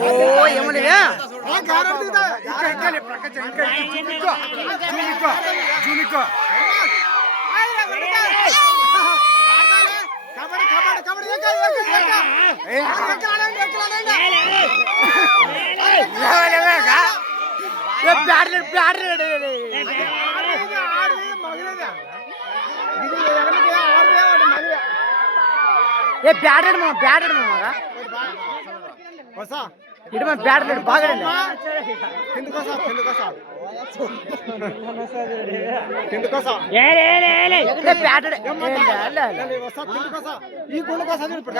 ఓ ఏమలేదా ఏ batted మామగా ఇటు మన batted బాగా ఈ గుండె కోసం ఇప్పుడు